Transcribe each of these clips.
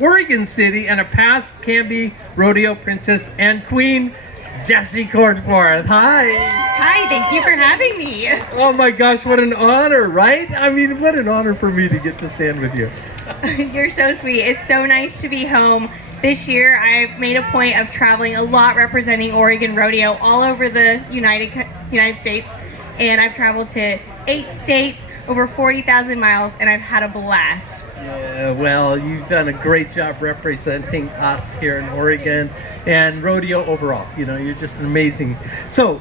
Oregon City and a past Canby Rodeo Princess and Queen, Jessie Cornforth. Hi. Hi, thank you for having me. Oh my gosh, what an honor, right? I mean, what an honor for me to get to stand with you. You're so sweet. It's so nice to be home. This year, I've made a point of traveling a lot representing Oregon Rodeo all over the United States. And I've traveled to 8 states, over 40,000 miles, and I've had a blast. Yeah, well, you've done a great job representing us here in Oregon and rodeo overall. You know, you're just amazing. So,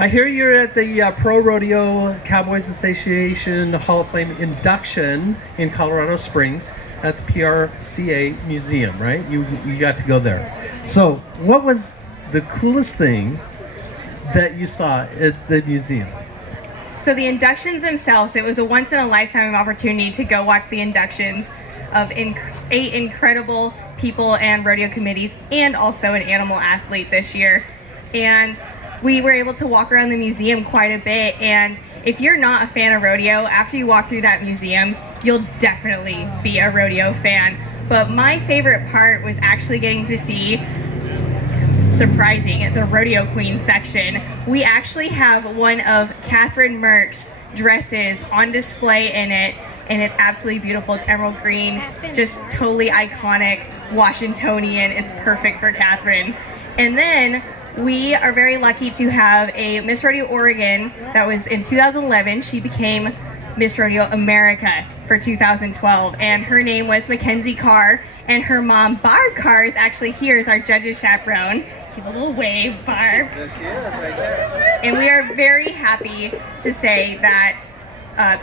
I hear you're at the Pro Rodeo Cowboys Association Hall of Fame induction in Colorado Springs at the PRCA Museum, right? You got to go there. So, what was the coolest thing that you saw at the museum? So the inductions themselves, it was a once-in-a-lifetime opportunity to go watch the inductions of 8 incredible people and rodeo committees, and also an animal athlete this year. And we were able to walk around the museum quite a bit, and if you're not a fan of rodeo, after you walk through that museum, you'll definitely be a rodeo fan. But my favorite part was actually getting to see, surprising, at the Rodeo Queen section. We actually have one of Catherine Merck's dresses on display in it, and it's absolutely beautiful. It's emerald green, just totally iconic, Washingtonian. It's perfect for Catherine. And then we are very lucky to have a Miss Rodeo Oregon that was in 2011. She became Miss Rodeo America for 2012, and her name was Mackenzie Carr, and her mom, Barb Carr, is actually here as our judge's chaperone. Give a little wave, Barb. There she is, right there. And we are very happy to say that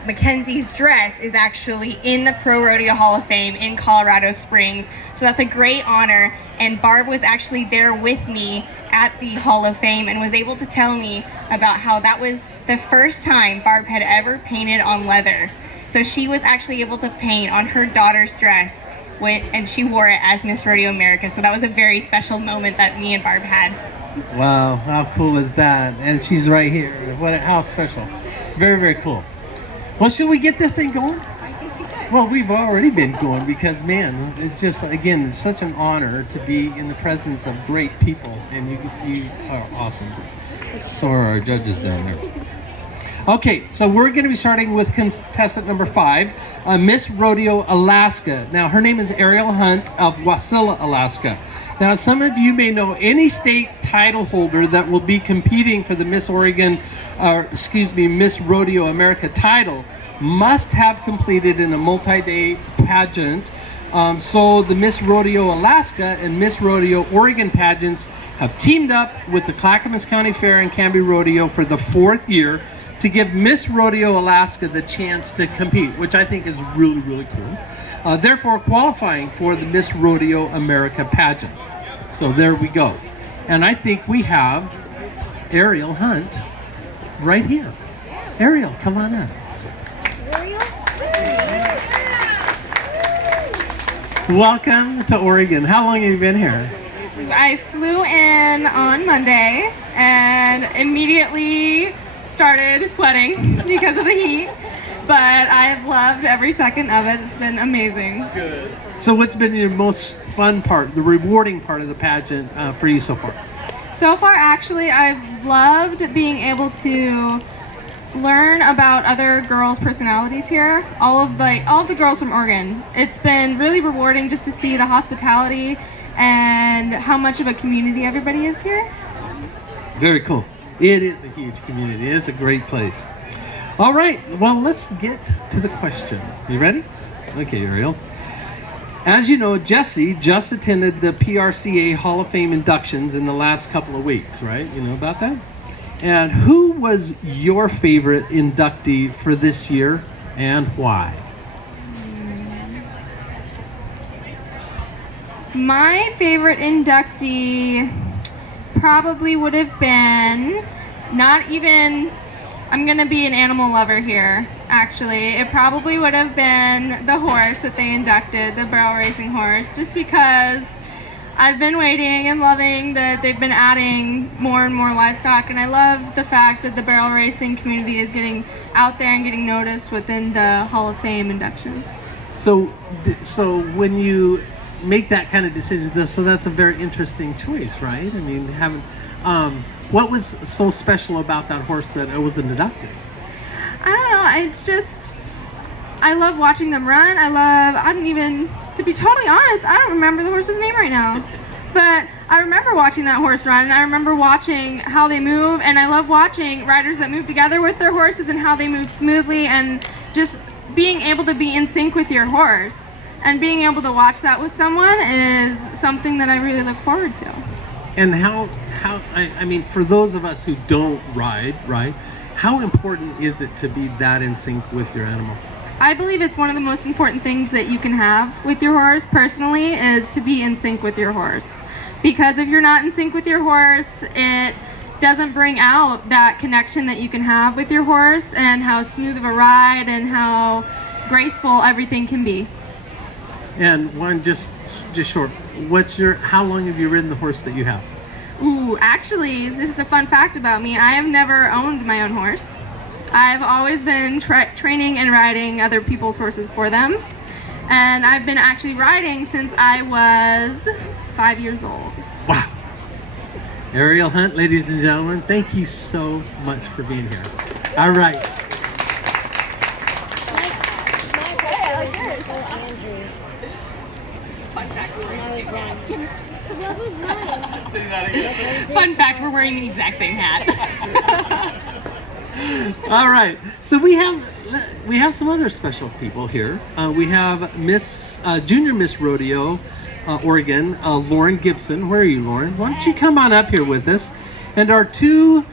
Mackenzie's dress is actually in the Pro Rodeo Hall of Fame in Colorado Springs, so that's a great honor. And Barb was actually there with me at the Hall of Fame and was able to tell me about how that was the first time Barb had ever painted on leather. So she was actually able to paint on her daughter's dress and she wore it as Miss Rodeo America. So that was a very special moment that me and Barb had. Wow, how cool is that? And she's right here. How special. Very, very cool. Well, should we get this thing going? I think we should. Well, we've already been going because, man, it's just, again, it's such an honor to be in the presence of great people, and you are awesome. So are our judges down there. Okay, so we're going to be starting with contestant number 5, Miss Rodeo Alaska. Now, her name is Ariel Hunt of Wasilla, Alaska. Now, some of you may know any state title holder that will be competing for the Miss Rodeo America title must have completed in a multi-day pageant. So the Miss Rodeo Alaska and Miss Rodeo Oregon pageants have teamed up with the Clackamas County Fair and Canby Rodeo for the 4th year to give Miss Rodeo Alaska the chance to compete, which I think is really, really cool. Therefore qualifying for the Miss Rodeo America pageant. So there we go. And I think we have Ariel Hunt right here. Ariel, come on up. Welcome to Oregon. How long have you been here? I flew in on Monday and immediately started sweating because of the heat, but I've loved every second of it. It's been amazing. Good. So what's been your most fun part, the rewarding part of the pageant for you so far? So far, actually, I've loved being able to learn about other girls' personalities here. All of the girls from Oregon. It's been really rewarding just to see the hospitality and how much of a community everybody is here. Very cool. It is a huge community. It is a great place. All right, well, let's get to the question. You ready? Okay, Ariel. As you know, Jessie just attended the PRCA Hall of Fame inductions in the last couple of weeks, right? You know about that? And who was your favorite inductee for this year and why? My favorite inductee probably would have been, I'm gonna be an animal lover here, actually. It probably would have been the horse that they inducted, the barrel racing horse, just because I've been waiting and loving that they've been adding more and more livestock, and I love the fact that the barrel racing community is getting out there and getting noticed within the Hall of Fame inductions. So when you make that kind of decision, so that's a very interesting choice, right? I mean, having what was so special about that horse that it was inducted? I don't know. It's just, I love watching them run. To be totally honest, I don't remember the horse's name right now. But I remember watching that horse run, and I remember watching how they move, and I love watching riders that move together with their horses and how they move smoothly, and just being able to be in sync with your horse. And being able to watch that with someone is something that I really look forward to. And I mean, for those of us who don't ride, right, how important is it to be that in sync with your animal? I believe it's one of the most important things that you can have with your horse, personally, is to be in sync with your horse. Because if you're not in sync with your horse, it doesn't bring out that connection that you can have with your horse and how smooth of a ride and how graceful everything can be. And one just short, how long have you ridden the horse that you have? Ooh, actually, this is the fun fact about me. I have never owned my own horse. I've always been training and riding other people's horses for them. And I've been actually riding since I was 5 years old. Wow. Ariel Hunt, ladies and gentlemen, thank you so much for being here. All right. Fun fact, we're wearing the exact same hat. All right, so we have some other special people here. We have Junior Miss Rodeo, Oregon, Lauren Gibson. Where are you, Lauren? Why don't you come on up here with us? And our two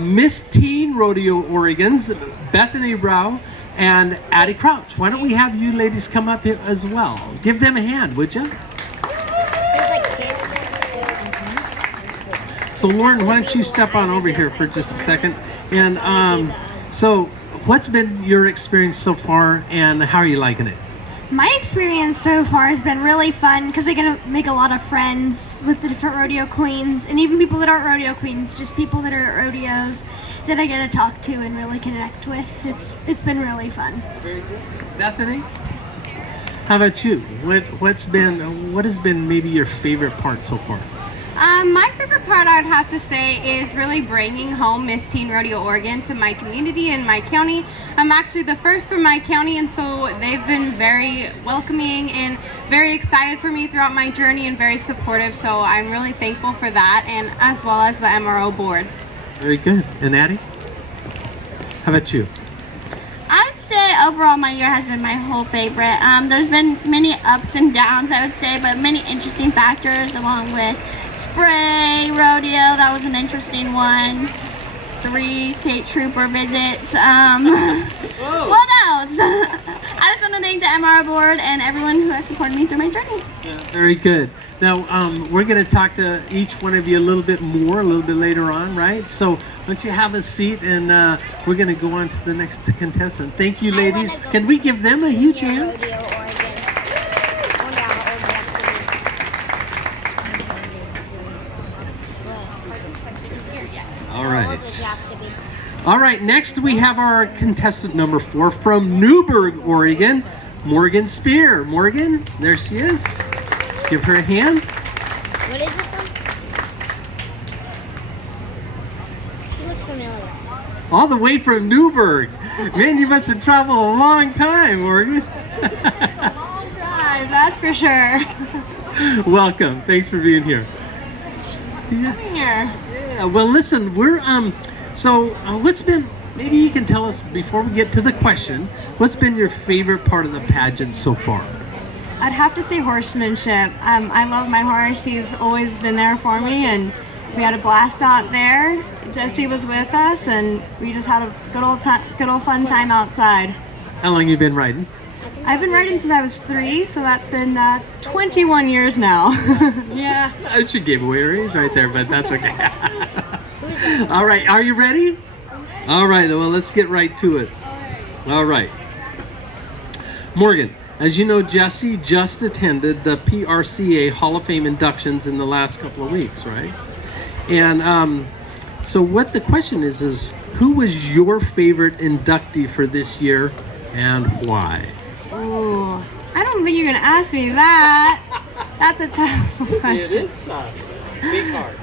Miss Teen Rodeo Oregons, Bethany Rao and Addie Crouch. Why don't we have you ladies come up here as well? Give them a hand, would you? So Lauren, why don't you step on over here for just a second? And so what's been your experience so far, and how are you liking it? My experience so far has been really fun because I get to make a lot of friends with the different rodeo queens, and even people that aren't rodeo queens, just people that are at rodeos that I get to talk to and really connect with. It's been really fun. Very good. Bethany, how about you? What has been maybe your favorite part so far? My favorite part, I'd have to say, is really bringing home Miss Teen Rodeo Oregon to my community and my county. I'm actually the first from my county, and so they've been very welcoming and very excited for me throughout my journey and very supportive. So I'm really thankful for that, and as well as the MRO board. Very good. And Addie, how about you? I'd say overall my year has been my whole favorite. There's been many ups and downs, I would say, but many interesting factors along with spray, rodeo, that was an interesting one. 3 state trooper visits. What else? I just want to thank the MR board and everyone who has supported me through my journey. Yeah, very good. Now, we're going to talk to each one of you a little bit later on, right? So, why don't you have a seat, and we're going to go on to the next contestant. Thank you, ladies. Can we give them a huge hand? All right, next we have our contestant number 4 from Newburgh, Oregon, Morgan Spear. Morgan, there she is. Give her a hand. What is this one? She looks familiar. All the way from Newburgh. Man, you must have traveled a long time, Morgan. Long drive, that's for sure. Welcome. Thanks for being here. Yeah, well, listen, we're what's been, maybe you can tell us before we get to the question, what's been your favorite part of the pageant so far? I'd have to say horsemanship. I love my horse. He's always been there for me, and we had a blast out there. Jesse was with us, and we just had a good old fun time outside. How long have you been riding? I've been riding since I was 3, so that's been 21 years now. Yeah. I should give away her age right there, but that's okay. All right, are you ready? All right, well, let's get right to it. All right. Morgan, as you know, Jesse just attended the PRCA Hall of Fame inductions in the last couple of weeks, right? And so what the question is who was your favorite inductee for this year and why? Ooh, don't think you're gonna ask me that. That's a tough question. It is tough. Big heart.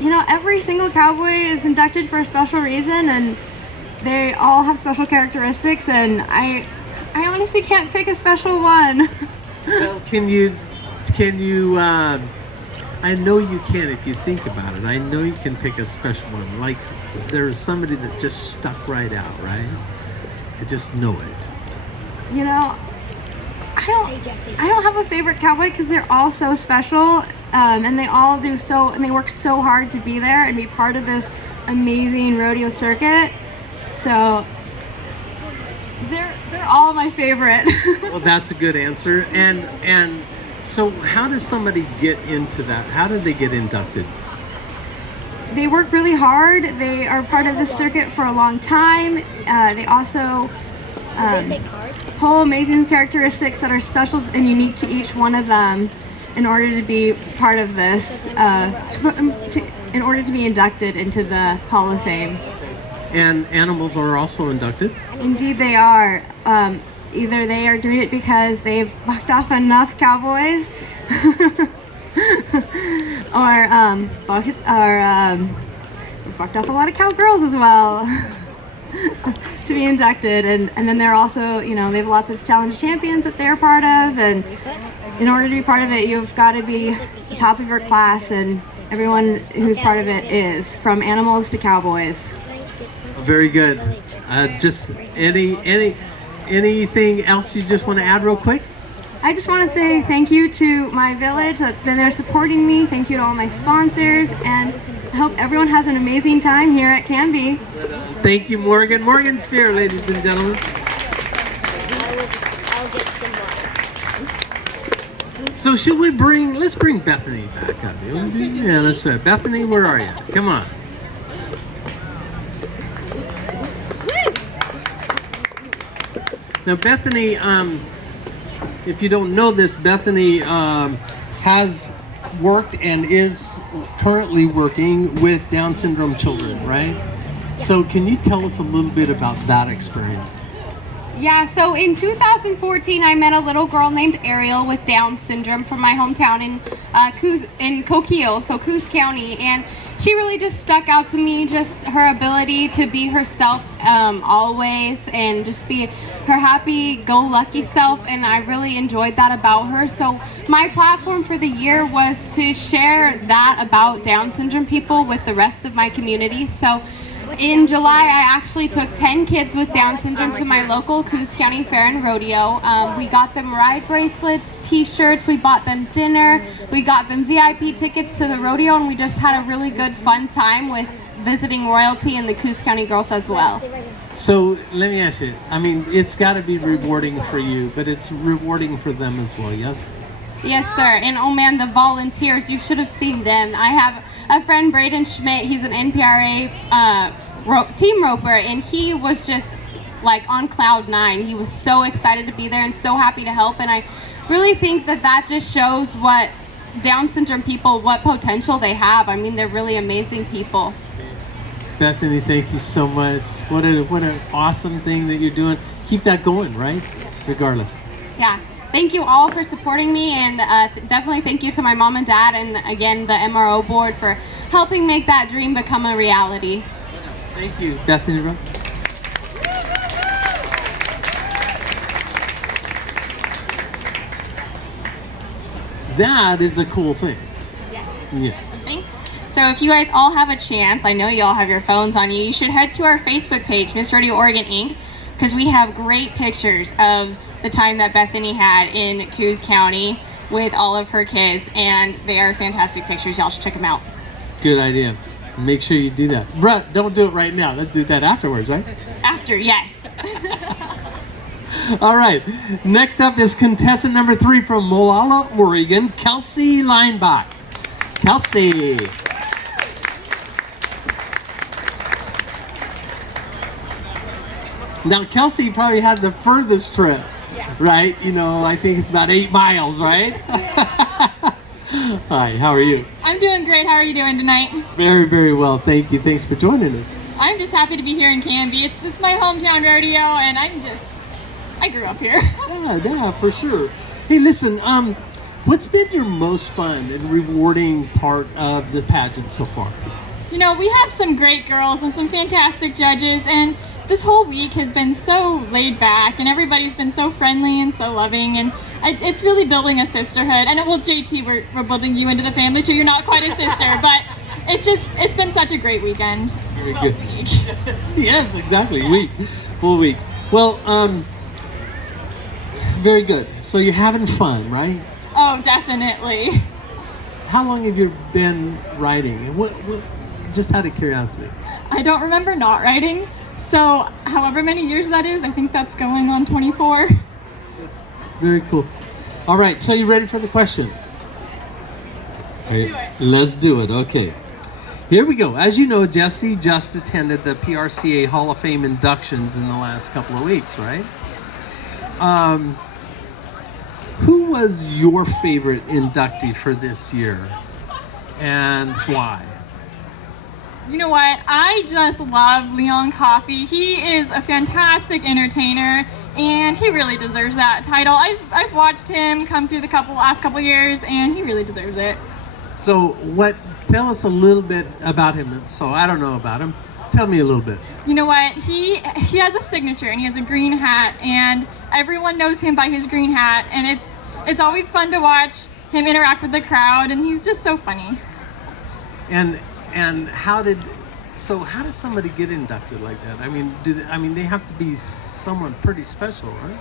You know, every single cowboy is inducted for a special reason, and they all have special characteristics, and I honestly can't pick a special one. Well, can you, I know you can if you think about it. I know you can pick a special one. Like, there's somebody that just stuck right out, right? I just know it. You know, I don't have a favorite cowboy because they're all so special, and they all do so, and they work so hard to be there and be part of this amazing rodeo circuit. So they're all my favorite. Well, that's a good answer. And so how does somebody get into that? How do they get inducted? They work really hard. They are part of this circuit for a long time. They also hold amazing characteristics that are special and unique to each one of them in order to be part of this, in order to be inducted into the Hall of Fame. And animals are also inducted? Indeed they are. Either they are doing it because they've bucked off enough cowboys, or bucked off a lot of cowgirls as well to be inducted. And then they're also, you know, they have lots of challenge champions that they're part of, and in order to be part of it, you've got to be the top of your class, and everyone who's part of it is, from animals to cowboys. Very good. Just anything else you just want to add real quick? I just want to say thank you to my village that's been there supporting me. Thank you to all my sponsors, and I hope everyone has an amazing time here at Canby. Thank you, Morgan. Morgan Spear, ladies and gentlemen. I'll get some more. So let's bring Bethany back up. Yeah, let's do it. Bethany, where are you? Come on. Now, Bethany, if you don't know this, Bethany has worked and is currently working with Down syndrome children, right? So can you tell us a little bit about that experience? Yeah, so in 2014, I met a little girl named Ariel with Down syndrome from my hometown in Coquille, so Coos County, and she really just stuck out to me, just her ability to be herself always, and just be her happy-go-lucky self, and I really enjoyed that about her. So my platform for the year was to share that about Down syndrome people with the rest of my community. So in July, I actually took 10 kids with Down syndrome to my local Coos County Fair and Rodeo. We got them ride bracelets, t-shirts, we bought them dinner, we got them VIP tickets to the rodeo, and we just had a really good fun time with visiting royalty and the Coos County girls as well. So let me ask you, I mean, it's got to be rewarding for you, but it's rewarding for them as well, yes? Yes, sir. And oh man, the volunteers, you should have seen them. I have a friend, Braden Schmidt, he's an NPRA team roper, and he was just like on cloud 9. He was so excited to be there and so happy to help, and I really think that just shows what Down syndrome people, what potential they have. I mean, they're really amazing people. Bethany, thank you so much. What an awesome thing that you're doing. Keep that going, right? Yes. Regardless. Yeah. Thank you all for supporting me, and definitely thank you to my mom and dad, and again, the MRO board for helping make that dream become a reality. Thank you, Bethany. That is a cool thing. Yeah. So if you guys all have a chance, I know you all have your phones on you, you should head to our Facebook page, Miss Rodeo Oregon Inc., because we have great pictures of the time that Bethany had in Coos County with all of her kids, and they are fantastic pictures. Y'all should check them out. Good idea. Make sure you do that. Brett, don't do it right now. Let's do that afterwards, right? After, yes. All right. Next up is contestant number 3 from Molalla, Oregon, Kelsey Leinbach. Kelsey. Now, Kelsey probably had the furthest trip, right? You know, I think it's about 8 miles, right? Hi, how are you? I'm doing great. How are you doing tonight? Very, very well. Thank you. Thanks for joining us. I'm just happy to be here in Canby. It's my hometown rodeo, and I I grew up here. Yeah, for sure. Hey, listen, what's been your most fun and rewarding part of the pageant so far? You know, we have some great girls and some fantastic judges, and this whole week has been so laid back, and everybody's been so friendly and so loving, and it's really building a sisterhood. And well, JT, we're building you into the family too. You're not quite a sister, but it's been such a great weekend. Very good. Week. Yes, exactly. Week, full week. Well, very good. So you're having fun, right? Oh, definitely. How long have you been writing? And what just out of curiosity? I don't remember not writing, so however many years that is, I think that's going on 24. Very cool. All right, so you ready for the question? Let's do it. Let's do it. Okay. Here we go. As you know, Jesse just attended the PRCA Hall of Fame inductions in the last couple of weeks, right? Who was your favorite inductee for this year, and why? You know what? I just love Leon Coffey. He is a fantastic entertainer, and he really deserves that title. I've watched him come through the last couple years, and he really deserves it. So tell us a little bit about him. So I don't know about him. Tell me a little bit. You know what? He has a signature, and he has a green hat, and everyone knows him by his green hat, and it's always fun to watch him interact with the crowd, and he's just so funny. And how did somebody get inducted like that? I mean, they have to be someone pretty special, right?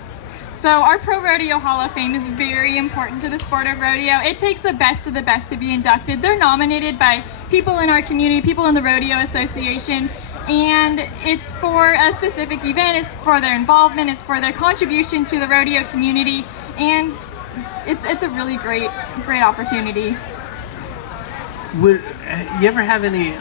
So our Pro Rodeo Hall of Fame is very important to the sport of rodeo. It takes the best of the best to be inducted. They're nominated by people in our community, people in the Rodeo Association, and it's for a specific event. It's for their involvement. It's for their contribution to the rodeo community, and it's a really great opportunity. Would you ever have any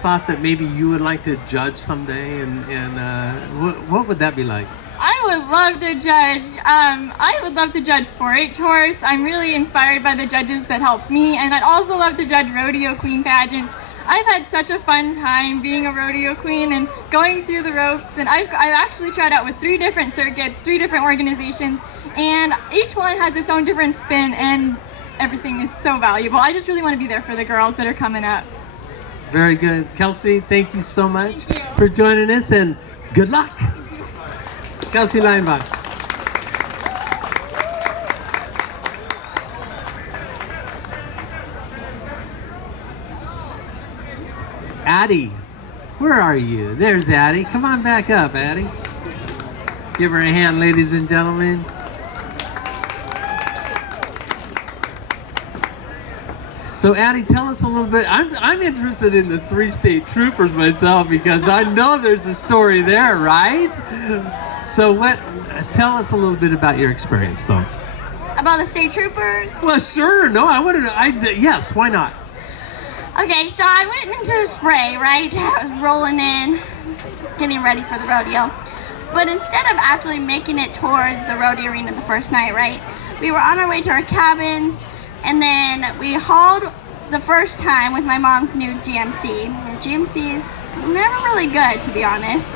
thought that maybe you would like to judge someday, and what would that be like? I would love to judge. I would love to judge 4-H horse. I'm really inspired by the judges that helped me, and I'd also love to judge rodeo queen pageants. I've had such a fun time being a rodeo queen and going through the ropes, and I've actually tried out with 3 different circuits, 3 different organizations, and each one has its own different spin, and everything is so valuable. I just really want to be there for the girls that are coming up. Very good. Kelsey, thank you so much Thank you. for joining us, and good luck. Thank you. Kelsey Leinbach. Addie, where are you? There's Addie. Come on back up, Addie. Give her a hand, ladies and gentlemen. So Addie, tell us a little bit. I'm interested in the 3 state troopers myself, because I know there's a story there, right? So tell us a little bit about your experience, though. About the state troopers? Well, sure. No, I wanted to. Yes, why not? Okay, so I went into the spray, right? I was rolling in, getting ready for the rodeo. But instead of actually making it towards the rodeo arena the first night, right? We were on our way to our cabins, and then we hauled the first time with my mom's new GMC. And GMC is never really good, to be honest.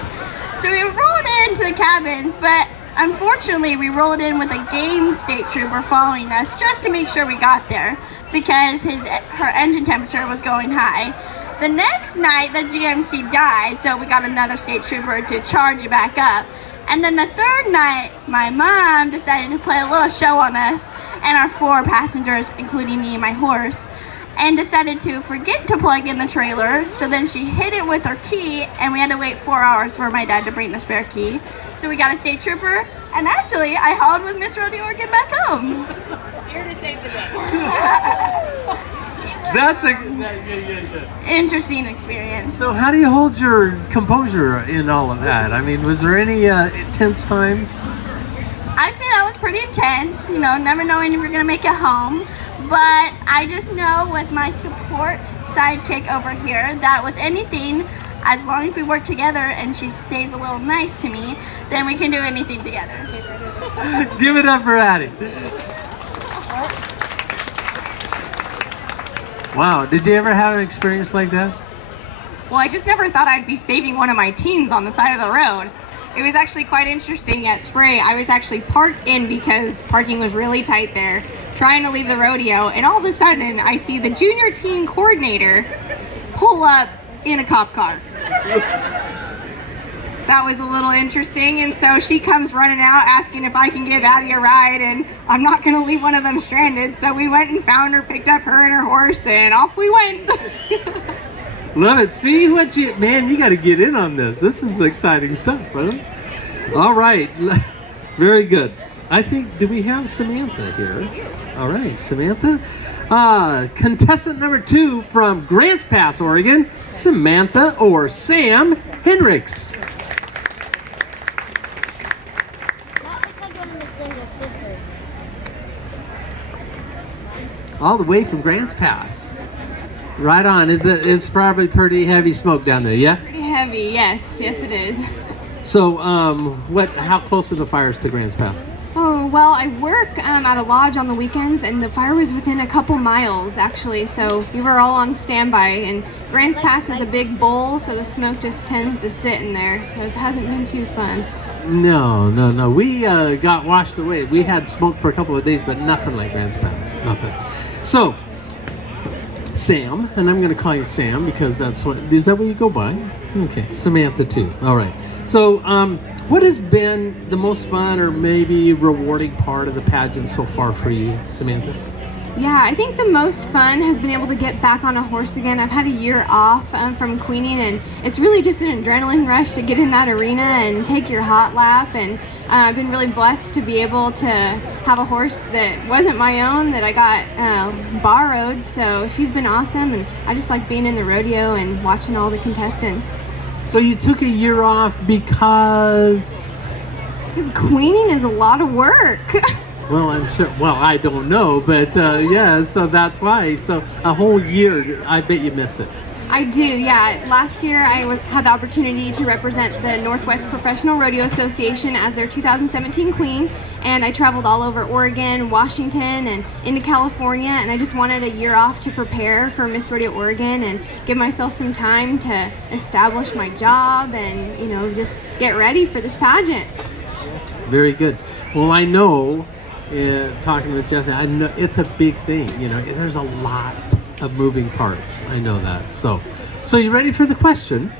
So we rolled into the cabins, but unfortunately we rolled in with a game state trooper following us just to make sure we got there, because her engine temperature was going high. The next night the GMC died, so we got another state trooper to charge it back up. And then the third night, my mom decided to play a little show on us and our 4 passengers, including me and my horse, and decided to forget to plug in the trailer. So then she hit it with her key, and we had to wait 4 hours for my dad to bring the spare key. So we got a state trooper, and actually I hauled with Miss Rodeo Oregon back home. Here to save the day. That's a Interesting experience. So how do you hold your composure in all of that? I mean, was there any intense times? I'd say that was pretty intense, never knowing if you're gonna make it home. But I just know with my support sidekick over here that with anything, as long as we work together and she stays a little nice to me, then we can do anything together. Give it up for Addie. Wow, did you ever have an experience like that? Well, I just never thought I'd be saving one of my teens on the side of the road. it was actually quite interesting at Spray. I was actually parked in because parking was really tight there, trying to leave the rodeo, and all of a sudden I see the junior team coordinator pull up in a cop car. That was a little interesting, and so she comes running out asking if I can give Addie a ride, and I'm not going to leave one of them stranded, so we went and found her, picked up her and her horse, and off we went. Love it. See what you, man, you got to get in on this. This is exciting stuff, right? All right. Very good. I think, do we have Samantha here? All right, Samantha. Contestant number 2 from Grants Pass, Oregon, Samantha or Sam Hendricks. All the way from Grants Pass. Right on. It's probably pretty heavy smoke down there, yeah? Pretty heavy, yes. Yes, it is. So, how close are the fires to Grants Pass? Oh, well, I work at a lodge on the weekends, and the fire was within a couple miles, actually, so we were all on standby, and Grants Pass is a big bowl, so the smoke just tends to sit in there, so it hasn't been too fun. No. We got washed away. We had smoke for a couple of days, but nothing like Grants Pass. Nothing. So, Sam, and I'm going to call you Sam because is that what you go by? Okay, Samantha too. All right. So, what has been the most fun or maybe rewarding part of the pageant so far for you, Samantha? Yeah, I think the most fun has been able to get back on a horse again. I've had a year off from queening, and it's really just an adrenaline rush to get in that arena and take your hot lap. And I've been really blessed to be able to have a horse that wasn't my own, that I got borrowed. So she's been awesome, and I just like being in the rodeo and watching all the contestants. So you took a year off because queening is a lot of work. Well, I'm sure. Well, I don't know, but yeah, so that's why. So a whole year, I bet you miss it. I do, yeah. Last year, I had the opportunity to represent the Northwest Professional Rodeo Association as their 2017 queen, and I traveled all over Oregon, Washington, and into California, and I just wanted a year off to prepare for Miss Rodeo Oregon and give myself some time to establish my job and, just get ready for this pageant. Very good. Well, I know, talking with Jesse, I know it's a big thing. There's a lot of moving parts. I know that. So you ready for the question?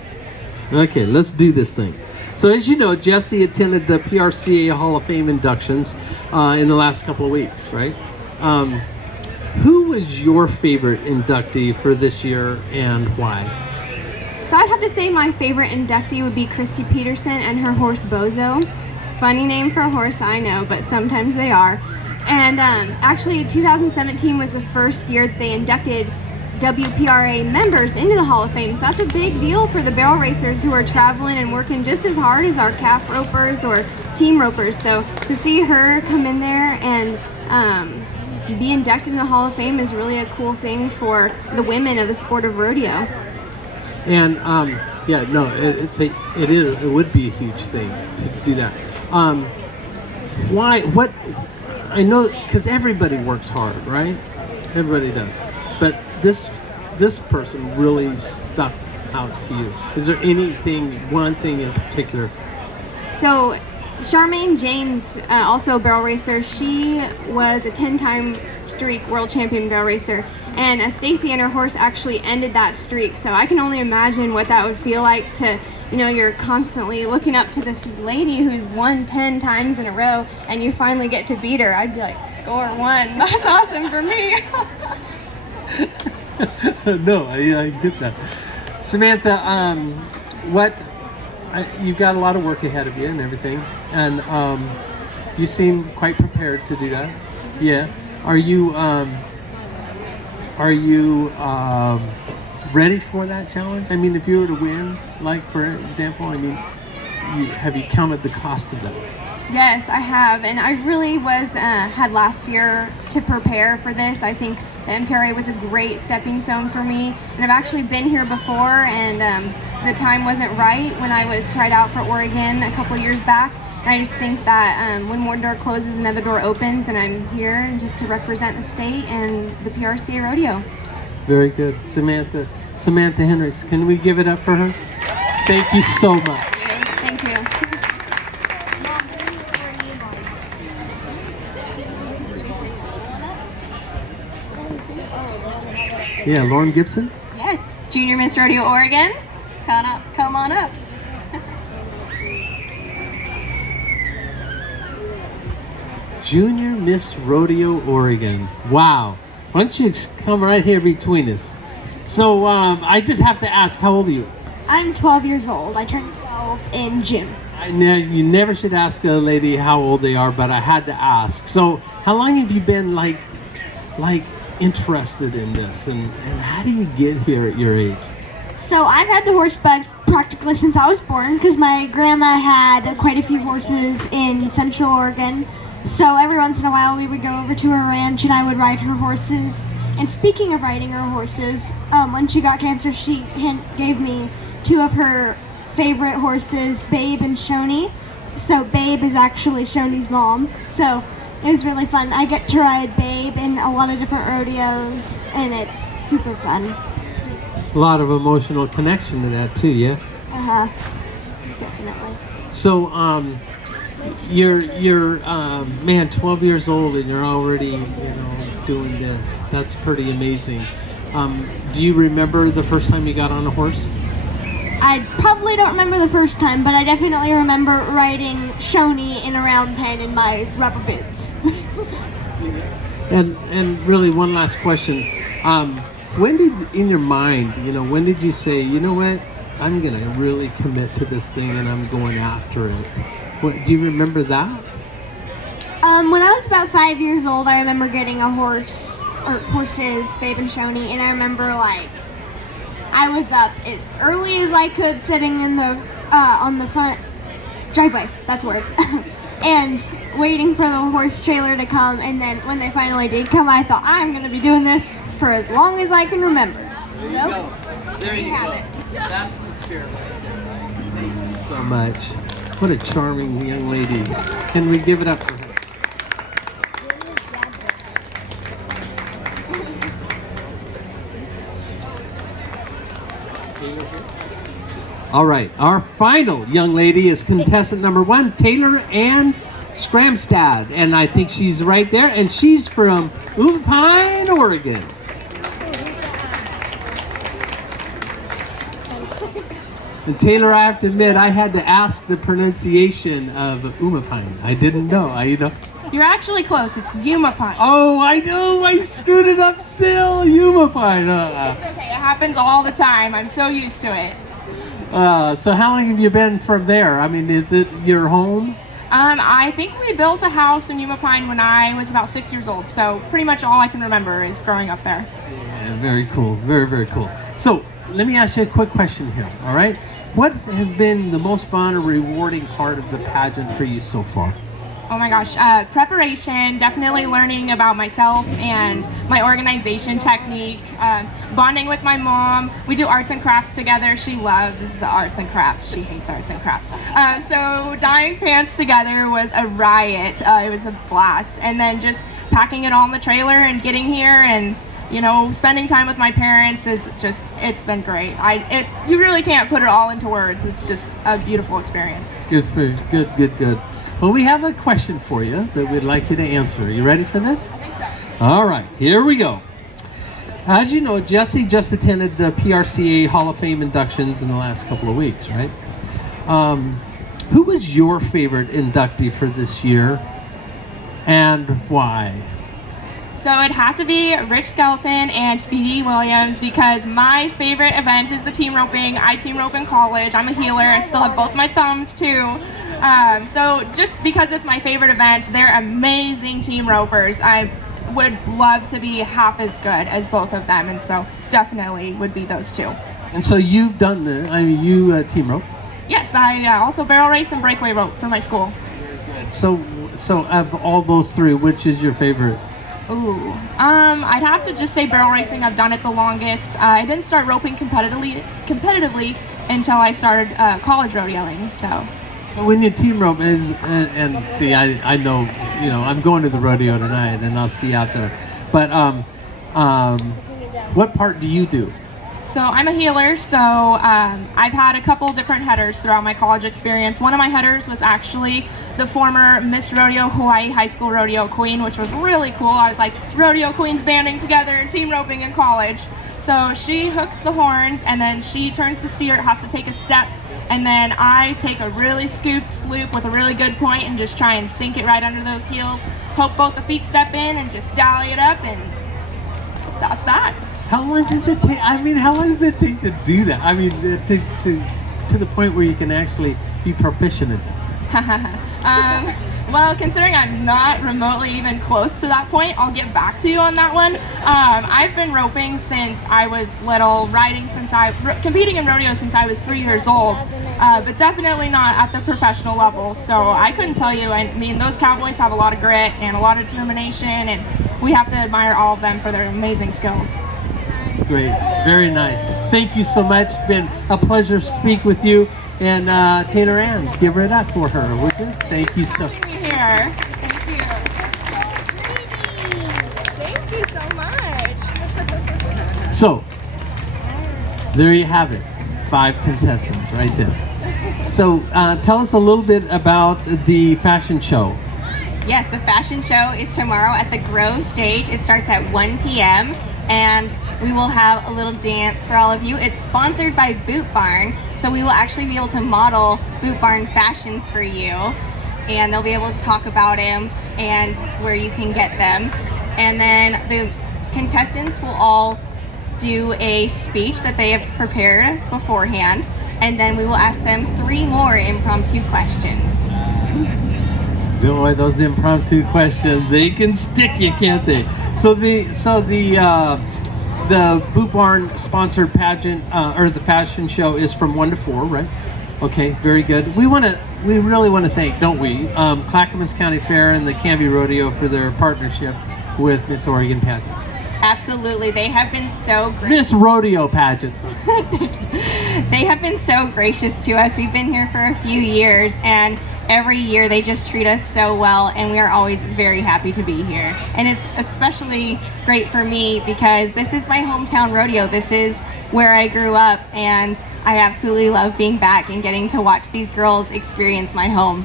Okay, let's do this thing. So as you know, Jesse attended the PRCA Hall of Fame inductions in the last couple of weeks, right? Who was your favorite inductee for this year and why? So I'd have to say my favorite inductee would be Christy Peterson and her horse Bozo. Funny name for a horse, I know, but sometimes they are. And actually, 2017 was the first year that they inducted WPRA members into the Hall of Fame. So that's a big deal for the barrel racers who are traveling and working just as hard as our calf ropers or team ropers. So to see her come in there and be inducted in the Hall of Fame is really a cool thing for the women of the sport of rodeo. And yeah, no, it would be a huge thing to do that. Why? What? I know, because everybody works hard, right? Everybody does. But this person really stuck out to you. Is there one thing in particular? So, Charmaine James, also a barrel racer, she was a 10-time streak world champion barrel racer, and Stacy and her horse actually ended that streak. So I can only imagine what that would feel like to, you're constantly looking up to this lady who's won 10 times in a row, and you finally get to beat her. I'd be like, score one. That's awesome for me. No, I get that. Samantha, you've got a lot of work ahead of you and everything, and you seem quite prepared to do that. Yeah. Are you ready for that challenge? I mean, if you were to win, like for example, have you counted the cost of that? Yes, I have, and I really had last year to prepare for this. I think the MPRA was a great stepping stone for me, and I've actually been here before, and the time wasn't right when I was tried out for Oregon a couple years back. And I just think that when one door closes, another door opens, and I'm here just to represent the state and the PRCA Rodeo. Very good. Samantha Hendricks, can we give it up for her? Thank you so much. Thank you. Yeah, Lauren Gibson. Yes, Junior Miss Rodeo Oregon. Come on up. Junior Miss Rodeo Oregon. Wow. Why don't you come right here between us? So I just have to ask, how old are you? I'm 12 years old. I turned 12 in June. You never should ask a lady how old they are, but I had to ask. So how long have you been like interested in this, and how do you get here at your age? So I've had the horse bugs practically since I was born because my grandma had quite a few horses in Central Oregon. So every once in a while we would go over to her ranch and I would ride her horses. And speaking of riding her horses, when she got cancer, she gave me two of her favorite horses, Babe and Shoney. So Babe is actually Shoney's mom. So it was really fun. I get to ride Babe in a lot of different rodeos, and it's super fun. A lot of emotional connection to that too, yeah? Definitely. So, you're man, 12 years old and you're already, doing this. That's pretty amazing. Do you remember the first time you got on a horse? I probably don't remember the first time, but I definitely remember riding Shoney in a round pen in my rubber boots. And really, one last question. When did, in your mind, when did you say, you know what, I'm going to really commit to this thing and I'm going after it? Do you remember that? When I was about 5 years old, I remember getting a horse, or horses, Babe and Shoney, and I remember, I was up as early as I could, sitting in the, on the front driveway, that's the word, and waiting for the horse trailer to come, and then when they finally did come, I thought, I'm going to be doing this for as long as I can remember. So, there you have go. it. That's the spirit right there. Thank you so much. What a charming young lady. Can we give it up for her? All right, our final young lady is contestant number 1, Taylor Ann Scramstad, and I think she's right there, and she's from Umpine, Oregon. And Taylor, I have to admit, I had to ask the pronunciation of Umapine. I didn't know. You're actually close. It's Umapine. Oh, I know. I screwed it up still. Umapine. It's okay. It happens all the time. I'm so used to it. So how long have you been from there? I mean, is it your home? I think we built a house in Umapine when I was about 6 years old. So pretty much all I can remember is growing up there. Yeah, very cool. Very, very cool. So let me ask you a quick question here. All right. What has been the most fun or rewarding part of the pageant for you so far? Oh my gosh, preparation, definitely learning about myself and my organization technique, bonding with my mom. We do arts and crafts together. She loves arts and crafts. She hates arts and crafts. So dyeing pants together was a riot. It was a blast. And then just packing it all in the trailer and getting here and spending time with my parents is just, it's been great. You really can't put it all into words. It's just a beautiful experience. Good for you. Good. Well, we have a question for you that we'd like you to answer. Are you ready for this? I think so. All right, here we go. As you know, Jesse just attended the PRCA Hall of Fame inductions in the last couple of weeks, right? Who was your favorite inductee for this year and why? So it'd have to be Rich Skelton and Speedy Williams because my favorite event is the team roping. I team rope in college. I'm a healer. I still have both my thumbs too. So just because it's my favorite event, they're amazing team ropers. I would love to be half as good as both of them, and so definitely would be those two. And so you've done you team rope? Yes, I also barrel race and breakaway rope for my school. So of all those three, which is your favorite? Ooh, I'd have to just say barrel racing. I've done it the longest. I didn't start roping competitively until I started college rodeoing. So when you team rope is, and see, I know, I'm going to the rodeo tonight, and I'll see you out there. But what part do you do? So I'm a healer, so I've had a couple different headers throughout my college experience. One of my headers was actually the former Miss Rodeo Hawaii High School Rodeo Queen, which was really cool. I was like, rodeo queens banding together and team roping in college. So she hooks the horns, and then she turns the steer. It has to take a step, and then I take a really scooped loop with a really good point and just try and sink it right under those heels. Hope both the feet step in and just dolly it up, and that's that. How long does it take? I mean, how long does it take to do that? I mean, to the point where you can actually be proficient in it. Well, considering I'm not remotely even close to that point, I'll get back to you on that one. I've been roping since I was little, competing in rodeo since I was 3 years old, but definitely not at the professional level. So I couldn't tell you. I mean, those cowboys have a lot of grit and a lot of determination, and we have to admire all of them for their amazing skills. Great, very nice. Thank you so much. Been a pleasure to speak with you. And Taylor Ann, give her it up for her, would you? Thank you so much. Here. Thank you. Thank you so much. So, there you have it. 5 contestants right there. So, tell us a little bit about the fashion show. Yes, the fashion show is tomorrow at the Grove stage. It starts at 1 p.m. and we will have a little dance for all of you. It's sponsored by Boot Barn, so we will actually be able to model Boot Barn fashions for you, and they'll be able to talk about them and where you can get them. And then the contestants will all do a speech that they have prepared beforehand, and then we will ask them 3 more impromptu questions. Boy, those impromptu questions, they can stick you, can't they? So the Boot Barn sponsored pageant or the fashion show is from 1 to 4, right? Okay, very good. We really want to thank, don't we, Clackamas County Fair and the Canby Rodeo for their partnership with Miss Oregon Pageant. Absolutely, they have been so great. Miss Rodeo Pageant. They have been so gracious to us. We've been here for a few years, and every year they just treat us so well, and we are always very happy to be here. And it's especially great for me because this is my hometown rodeo. This is where I grew up, and I absolutely love being back and getting to watch these girls experience my home.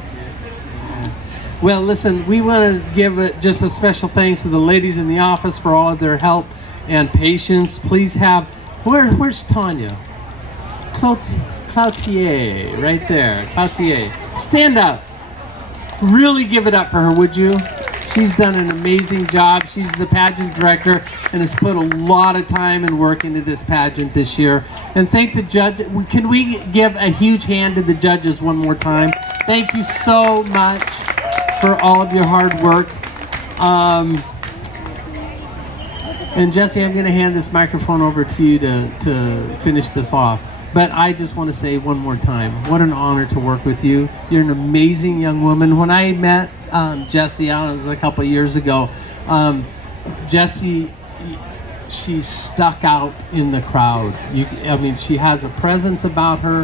Well, listen, we want to give just a special thanks to the ladies in the office for all of their help and patience. Please have, where's Tanya? Cloutier, right there, Cloutier. Stand up. Really give it up for her, would you? She's done an amazing job. She's the pageant director and has put a lot of time and work into this pageant this year. And thank the judge. Can we give a huge hand to the judges one more time? Thank you so much for all of your hard work. And Jesse, I'm going to hand this microphone over to you to finish this off. But I just want to say one more time, what an honor to work with you. You're an amazing young woman. When I met Jessie, I don't know, it was a couple of years ago, Jessie, she stuck out in the crowd. I mean, she has a presence about her.